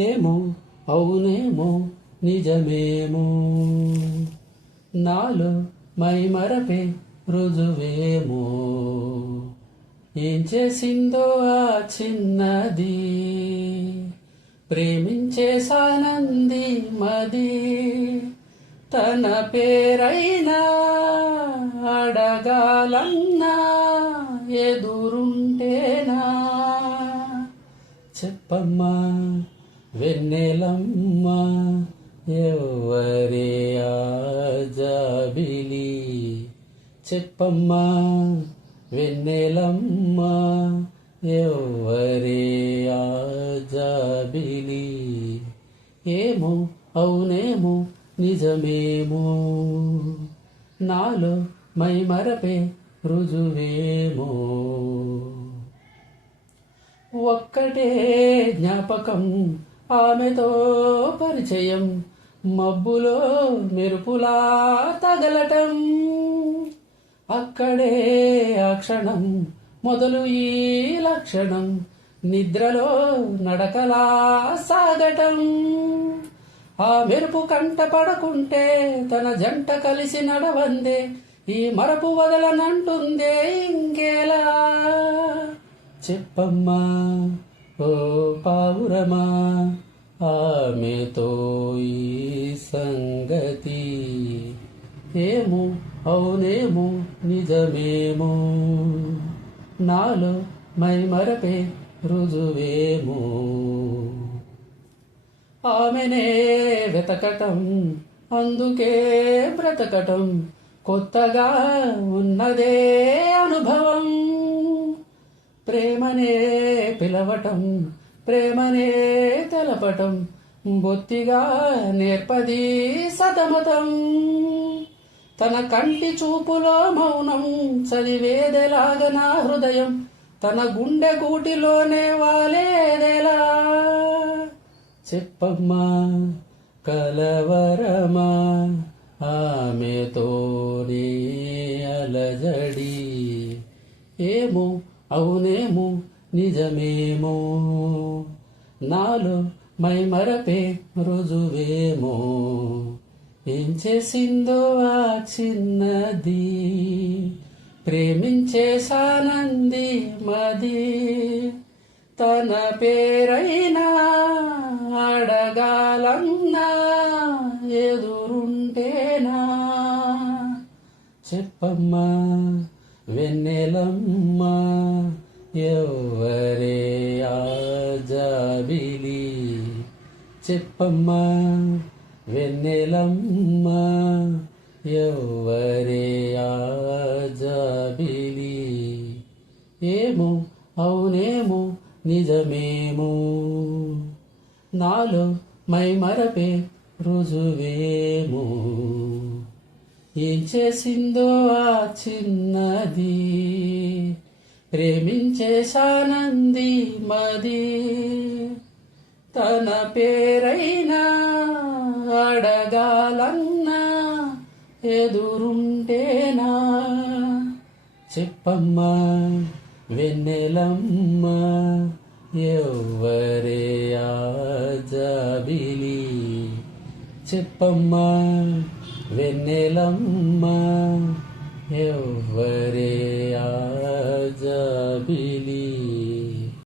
ఏమో అవునేమో నిజమేమో నాలో మైమరపే రుజువేమో ఏం చేసిందో ఆ చిన్నది ప్రేమించేసానంది మది తన పేరైనా అడగాలన్నా ఎదురుంటేనా చెప్పమ్మా వెన్నెలమ్మ ఎవరే ఆజాబిలి చెప్పమ్మా వెన్నెలమ్మ ఎవరే ఆజాబిలి ఏమో అవునేమో నిజమేమో నాలో మైమరపే రుజువేమో ఒక్కటే జ్ఞాపకం ఆమెతో పరిచయం మబ్బులో మెరుపులా తగలటం అక్కడే ఆ క్షణం మొదలు ఈ లక్షణం నిద్రలో నడకలా సాగటం ఆ మెరుపు కంట పడకుంటే తన జంట కలిసి నడవందే ఈ మరపు వదలనంటుందే ఇంకేలా చెప్పమ్మా ఓ పావురమా ఆమెతో ఈ సంగతి ఏమో అవునేమో నిజమేమో నాలో మైమరపే రుజువేమో ఆమెనే వెతకటం అందుకే బ్రతకటం కొత్తగా ఉన్నదే అనుభవం ప్రేమనే పిలవటం ప్రేమనే తెలపటం బొత్తిగా నేర్పది సతమతం తన కంటి చూపులో మౌనం చదివేదెలాగా నా హృదయం తన గుండె గూటిలోనే వాలేదెలా చెప్పమ్మా కలవరమా ఆమెతోనే అలజడి ఏమో అవునేమో నిజమేమో నాలో మైమరపే రుజువేమో ఏం చేసిందో ఆ చిన్నది ప్రేమించేసానంది మది తన పేరైనా అడగాలన్నా ఎదురుంటేనా చెప్పమ్మా వెన్నెలమ్మ ఎవరే ఆజాబిలి చెప్పమ్మా వెన్నెలమ్మ ఎవరే ఆజాబిలి ఏమో అవునేమో నిజమేమో నాలో మైమరపే రుజువేమో ఏం చేసిందో ఆ చిన్నది ప్రేమించేసానంది మది తన పేరైనా అడగాలన్నా ఎదురుంటేనా చెప్పమ్మా వెన్నెలమ్మ ఎవరే ఆజాబిలి చెప్పమ్మా వెన్నెలమ్మ ఎవరే ఆజాబిలి